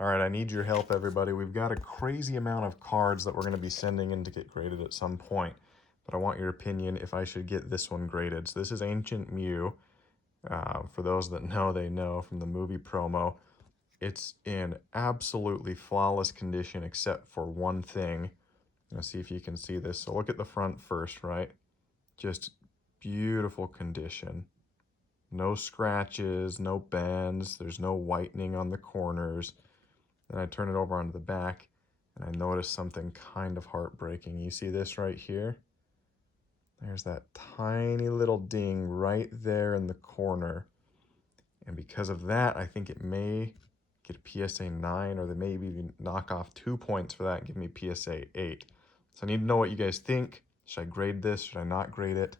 All right, I need your help, everybody. We've got a crazy amount of cards that we're going to be sending in to get graded at some point, but I want your opinion if I should get this one graded. So this is Ancient Mew. For those that know, they know from the movie promo. It's in absolutely flawless condition except for one thing. Let's see if you can see this. So look at the front first, right? Just beautiful condition. No scratches, no bends, there's no whitening on the corners. Then I turn it over onto the back and I notice something kind of heartbreaking. You see this right here? There's that tiny little ding right there in the corner. And because of that, I think it may get a PSA 9, or they may even knock off 2 points for that and give me PSA 8. So I need to know what you guys think. Should I grade this? Should I not grade it?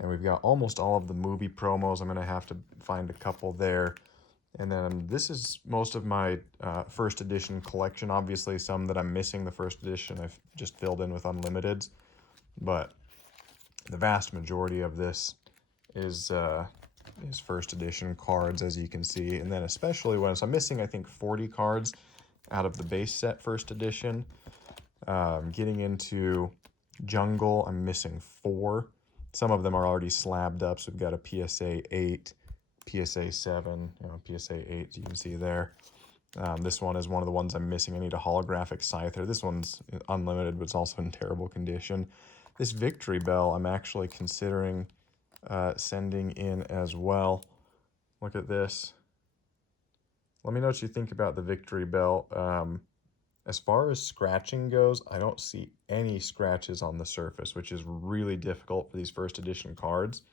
And we've got almost all of the movie promos. I'm going to have to find a couple there. And then this is most of my first edition collection. Obviously, some that I'm missing the first edition I've just filled in with unlimiteds. But the vast majority of this is first edition cards, as you can see. And then especially when I'm missing, I think, 40 cards out of the base set first edition. Getting into Jungle, I'm missing 4. Some of them are already slabbed up, so we've got a PSA 8, PSA 7, PSA 8, you can see there. This one is one of the ones I'm missing. I need a holographic Scyther. This one's unlimited, but it's also in terrible condition. This Victory Bell, I'm actually considering sending in as well. Look at this. Let me know what you think about the Victory Bell. As far as scratching goes, I don't see any scratches on the surface, which is really difficult for these first edition cards.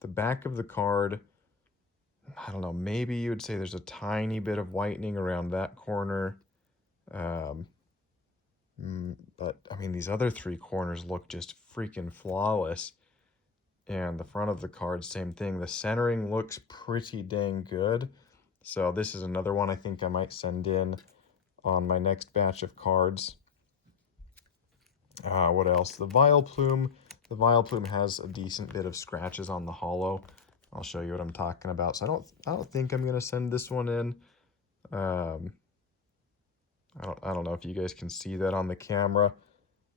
The back of the card, I don't know, maybe you would say there's a tiny bit of whitening around that corner. But, I mean, these other 3 corners look just freaking flawless. And the front of the card, same thing. The centering looks pretty dang good. So this is another one I think I might send in on my next batch of cards. What else? The Vileplume. The Vileplume has a decent bit of scratches on the hollow. I'll show you what I'm talking about. So I don't think I'm gonna send this one in. I don't know if you guys can see that on the camera,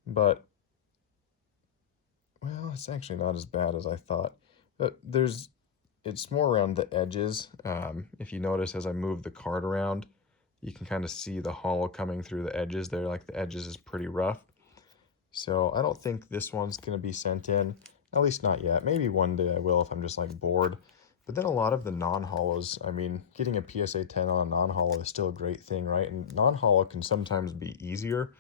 but well, it's actually not as bad as I thought. But it's more around the edges. If you notice, as I move the card around, you can kind of see the hollow coming through the edges there. Like, the edges is pretty rough. So I don't think this one's going to be sent in, at least not yet. Maybe one day I will if I'm just like bored. But then a lot of the non-hollows, I mean, getting a PSA 10 on a non-hollow is still a great thing, right? And non-hollow can sometimes be easier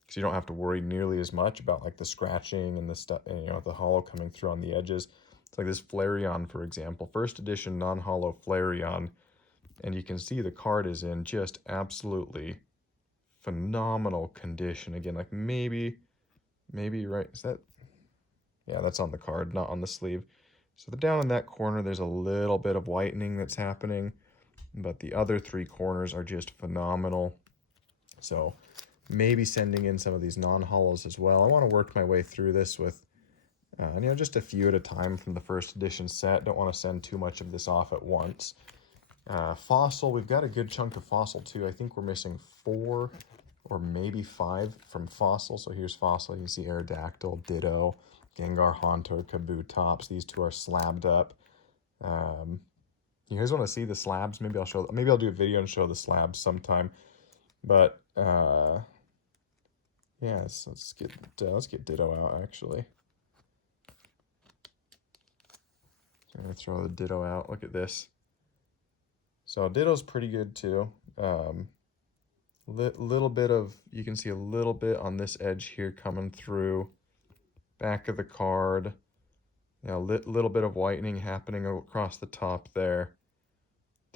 because you don't have to worry nearly as much about like the scratching and the stuff, and the hollow coming through on the edges. It's like this Flareon, for example, first edition non-hollow Flareon. And you can see the card is in just absolutely phenomenal condition. Again, like maybe right, is that, yeah, that's on the card, not on the sleeve. So down in that corner, there's a little bit of whitening that's happening, but the other 3 corners are just phenomenal. So maybe sending in some of these non-hollows as well. I want to work my way through this with, just a few at a time from the first edition set. Don't want to send too much of this off at once. Fossil, we've got a good chunk of Fossil too. I think we're missing 4 or maybe 5 from Fossil. So here's Fossil. You can see Aerodactyl, Ditto, Gengar, Haunter, Kabutops. These 2 are slabbed up. You guys want to see the slabs? Maybe I'll do a video and show the slabs sometime. But yeah, let's get Ditto out actually. I'm gonna throw the Ditto out. Look at this. So Ditto's pretty good too. Little bit of, you can see a little bit on this edge here coming through. Back of the card. Little bit of whitening happening across the top there.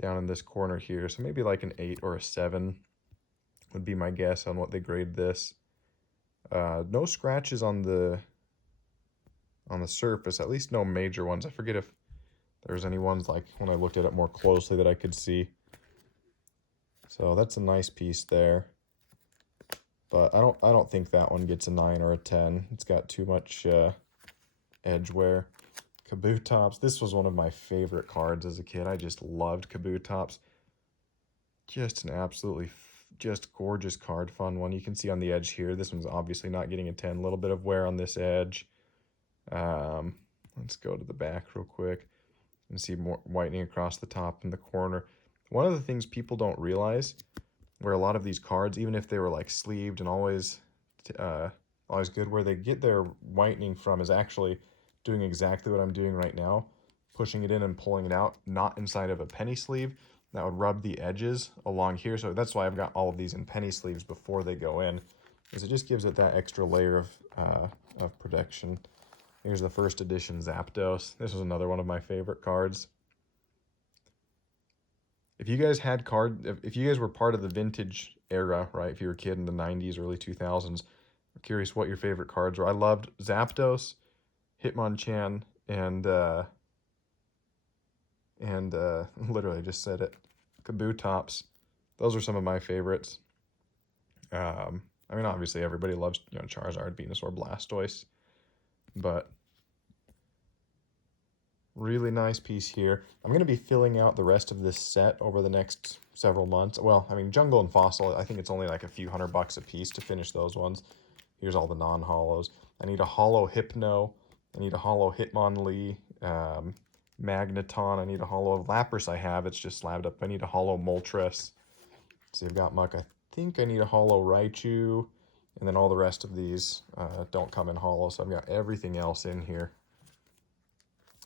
Down in this corner here. So maybe like an 8 or a 7 would be my guess on what they grade this. No scratches on the surface, at least no major ones. I forget if there's any ones like when I looked at it more closely that I could see. So that's a nice piece there. But I don't think that one gets a 9 or a 10. It's got too much edge wear. Kabutops. This was one of my favorite cards as a kid. I just loved Kabutops. Just an absolutely just gorgeous card, fun one. You can see on the edge here, this one's obviously not getting a 10. A little bit of wear on this edge. Let's go to the back real quick and see more whitening across the top in the corner. One of the things people don't realize, where a lot of these cards, even if they were like sleeved and always good, where they get their whitening from is actually doing exactly what I'm doing right now, pushing it in and pulling it out, not inside of a penny sleeve. That would rub the edges along here. So that's why I've got all of these in penny sleeves before they go in, because it just gives it that extra layer of protection. Here's the first edition Zapdos. This was another one of my favorite cards. If you guys had if you guys were part of the vintage era, right? If you were a kid in the 90s, early 2000s, I'm curious what your favorite cards were. I loved Zapdos, Hitmonchan, and literally I just said it, Kabutops. Those are some of my favorites. I mean, obviously everybody loves, you know, Charizard, Venusaur, Blastoise, but really nice piece here. I'm going to be filling out the rest of this set over the next several months. Well, I mean, Jungle and Fossil, I think it's only like a few $100 a piece to finish those ones. Here's all the non-hollows. I need a hollow Hypno. I need a hollow Hitmonlee. Magneton. I need a hollow Lapras. I have. It's just slabbed up. I need a hollow Moltres. So you've got Muck. I think I need a hollow Raichu. And then all the rest of these don't come in hollow. So I've got everything else in here.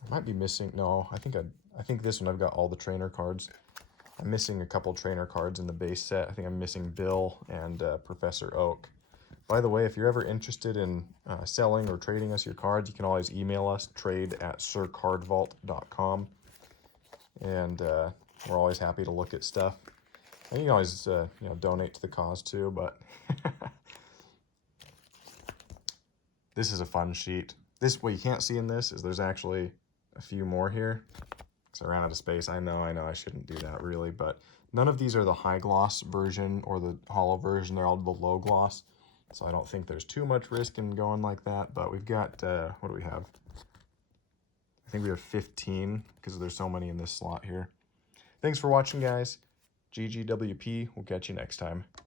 I might be missing. No, I think this one I've got all the trainer cards. I'm missing a couple trainer cards in the base set. I think I'm missing Bill and Professor Oak. By the way, if you're ever interested in selling or trading us your cards, you can always email us, trade@sircardvault.com. And we're always happy to look at stuff. And you can always you know, donate to the cause too, but this is a fun sheet. What you can't see in this is there's actually a few more here. So I ran out of space. I know I shouldn't do that really, but none of these are the high gloss version or the hollow version. They're all the low gloss. So I don't think there's too much risk in going like that, but we've got, what do we have? I think we have 15 because there's so many in this slot here. Thanks for watching, guys. GGWP. We'll catch you next time.